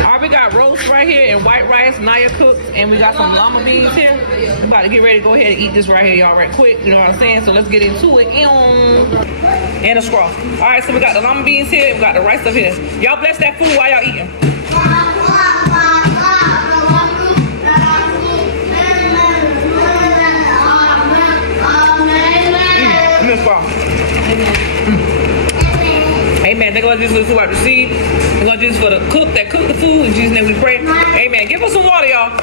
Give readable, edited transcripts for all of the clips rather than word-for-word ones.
Alright, we got roast right here and white rice, Naya cooked, and we got some llama beans here. We're about to get ready to go ahead and eat this right here, y'all, right quick. You know what I'm saying? So let's get into it. And a straw. Alright, so we got the llama beans here, we got the rice up here. Y'all bless that food while y'all eating. Amen. They're gonna do this to receive. They're gonna do this for the cook that cook the food. In Jesus' name we pray. Amen. Give us some water, y'all. Oh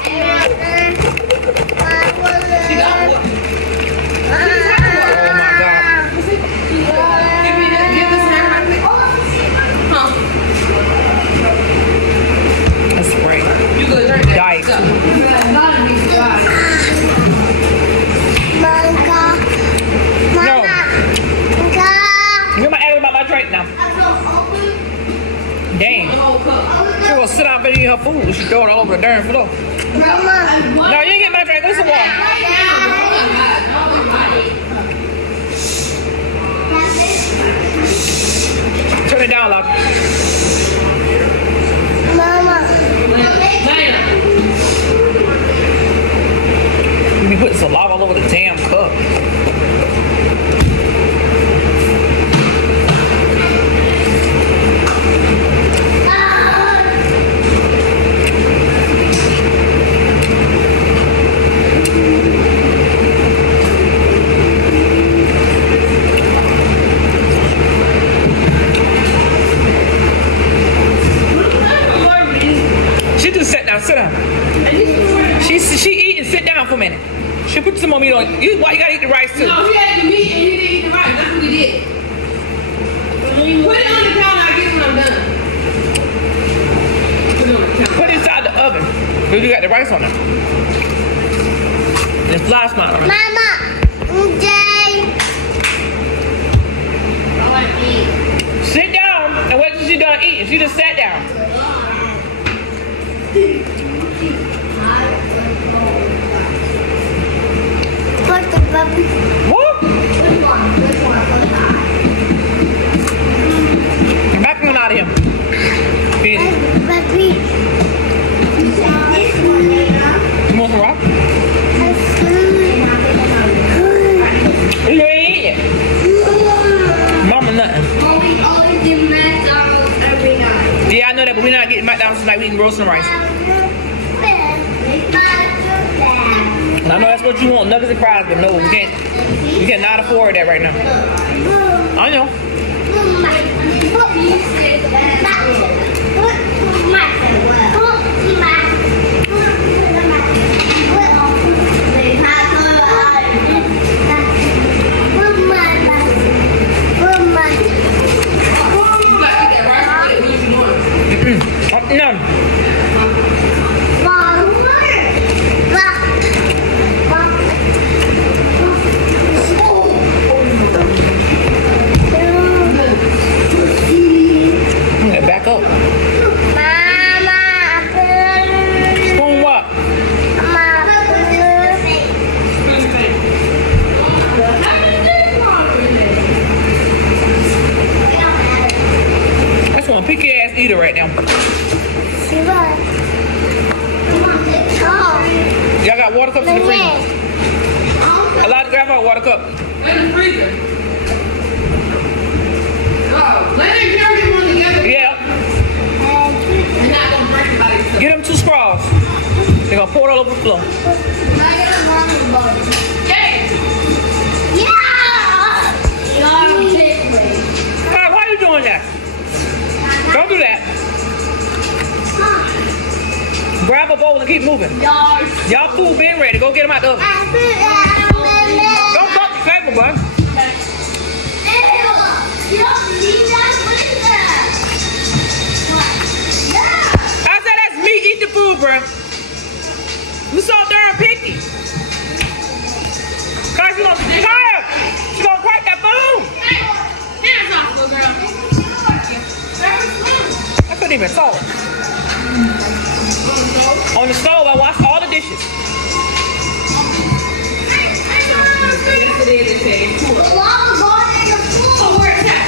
my God. That's right. You good? Diet. No. You're my asking about my drink now. Dang. She will sit down and eat her food. She throw it all over the darn floor. Mama. No, you ain't get my drink. Go some water. Turn it down, love. Mama. You be putting saliva all over the damn cup. Sit down. She eat and sit down for a minute. She put some more meat on. You gotta eat the rice too. No, he had the meat and he didn't eat the rice. That's what he did. When you put it on the counter, I get when I'm done. Put it on the counter. Put it inside the oven. Because you got the rice on it. And fly smile on it. Mama, Jay. Sit down and wait till she's done eating. She just sat down. Whoop. Back one out of him. You want some rock? You ain't eating it. Mama nothing. Yeah, I know that, but we're not getting McDonald's tonight. We eating roast and rice. And I know that's what you want, nuggets and fries, but no, we can't. We cannot afford that right now. I know. No. Back up. Mama. Spoon what? That's one picky ass eater right now. Y'all got water cups in the freezer. Allowed to grab out a water cup. In the freezer. Let him carry one together. Yeah. They're not gonna break it by themselves. Get them 2 straws. They're gonna pour it all over the floor. Alright, why are you doing that? Don't do that. Grab a bowl and keep moving. Y'all food been ready. Go get them out the oven. Don't touch the table, bud. I said that's me. Eat the food, bro. You so darn picky. Cause you gonna tired. She gonna crack that food. Hands off, little girl. I couldn't even saw it. On the stove, I washed all the dishes. Yes, it is. It's cool. So where's that?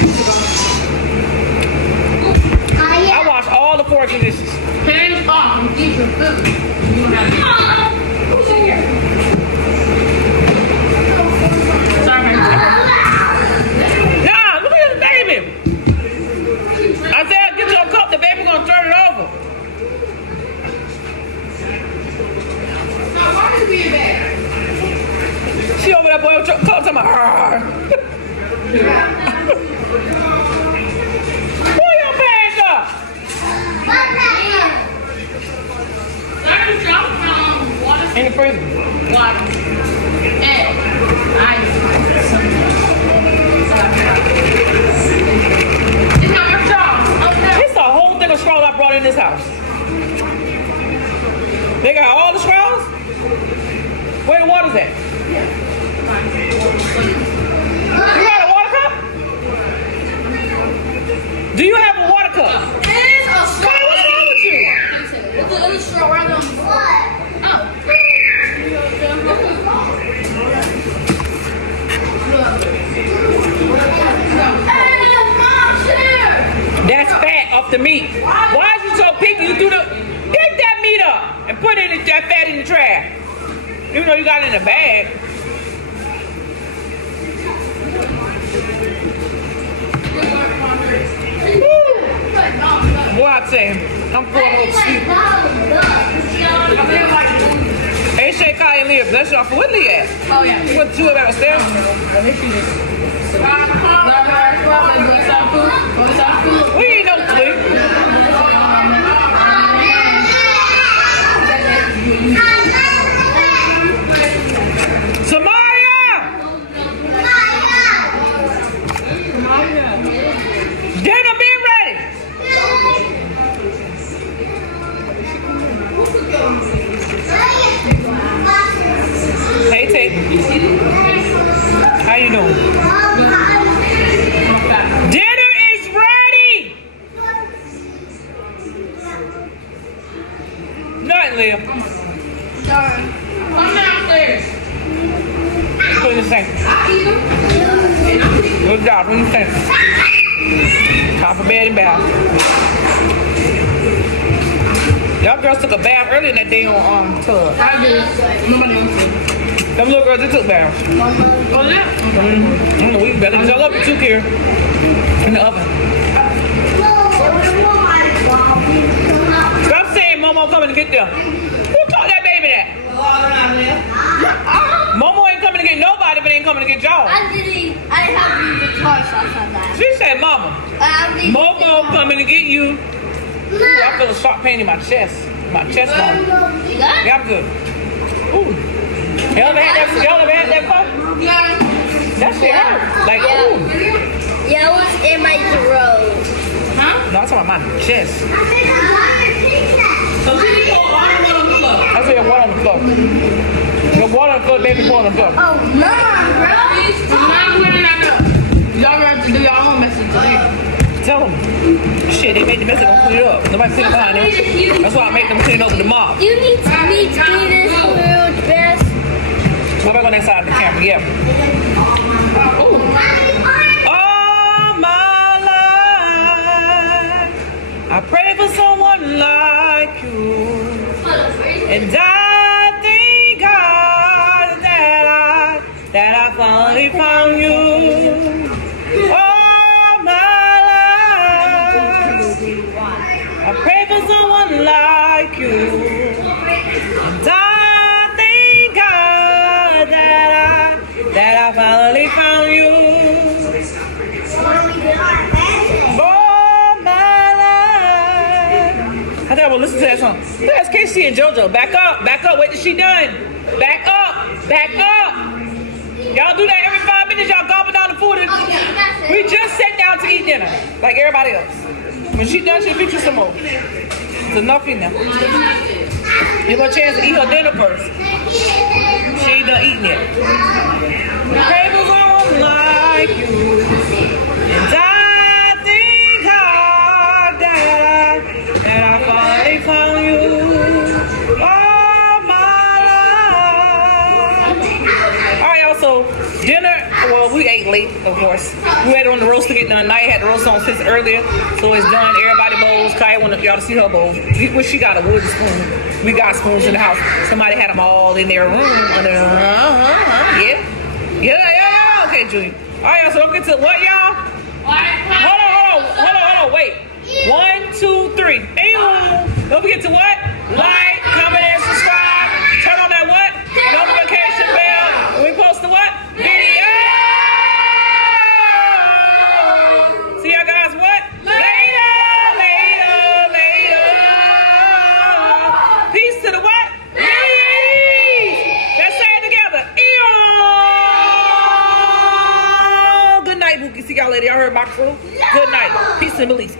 I washed all the forks and dishes. Hands off and eat your food. You don't have to. Sorry, man. Nah, look at this baby. I said, get your cup. The baby gonna turn it over. Now, why are you being bad? She over there, boy, with your cup. I'm like, pull your bags up. In the freezer. Water. And ice. It's not your straw. Okay. It's a whole thing of straws I brought in this house. They got all the straws? Where the water's at? You got a water cup? Do you have a water cup? It is a straw. Hey, what's wrong with you? It's a little straw right on the floor. That's fat off the meat. Why is you so picky? You do the pick that meat up and put it in that fat in the trash. Even though you got it in a bag. Woo. Boy, I say, I'm falling over sleep. Hey, Shay, Kai, and Leah, bless y'all for what Leah at? Oh, yeah. You went to it upstairs? We ain't no sleep. Samaya! Dinner being ready. Hey, Tate. How you doing? Dinner is ready. Nothing, Leah. Sorry. Come downstairs. Put in the sink. Good job. What do you think? Top of bed and bath. Y'all girls took a bath earlier in that day on tub. I did. Nobody else did. Them little girls, they took baths. Oh, yeah? I don't know, we better because I love you too, here in the oven. Stop saying Momo coming to get them. Who taught that baby that? Momo ain't coming to get nobody, but ain't coming to get y'all. I didn't have to use the car, so I said that. She said, Mama, Momo coming to get you. Ooh, I feel a sharp pain in my chest. My chest bone. Yeah, I'm good. Ooh. Y'all ever had that before? Yeah. That shit hurt. Like, ooh. Yeah, it was in my throat. Huh? No, I'm talking about my chest. So she didn't pour water on the floor. I said water on the floor. The water on the floor, baby, water on the floor. Oh, Mom, bro. I'm cleaning that up. Y'all have to do your own message today. Tell them. Shit, they made the mess, they gonna clean it up. Nobody clean it behind them. That's why I make them clean up with the mop. You need to clean this real fast. Go back on that side of the camera, yeah. Ooh. All my life, I pray for someone like you. And I thank God that I finally found you. All my life, I pray for someone like you. And I thank God that I finally found you. For my life. I think I will listen to that song. That's Casey and JoJo. Back up, wait till she done. Back up. Y'all do that every 5 minutes, y'all gobble down the food. We just sat down to eat dinner, like everybody else. When she done, she'll feature some more. It's enough in there. Give her a chance to eat her dinner first. She ain't done eating yet. Pray for someone like you. And I thank God that I finally found you. All my life. All right, y'all, so dinner Well, we ate late, of course. We had on the roast to get done. Naya had the roast on since earlier, so it's done. Everybody bowls. Kaya wanted y'all to see her bowl. She got a wooden spoon. We got spoons in the house. Somebody had them all in their room. Yeah. Okay, Junior. All right, y'all. So don't get to what, y'all? Hold on. Wait. 1, 2, 3. Don't forget to what? Like, comment, and subscribe. Turn on that what? Notification bell. We post the what? Video. See y'all guys what? Later. Peace to the what? Let's say it together. Good night, Bookie. See y'all later. Y'all heard my crew? Good night. Peace and beliefs.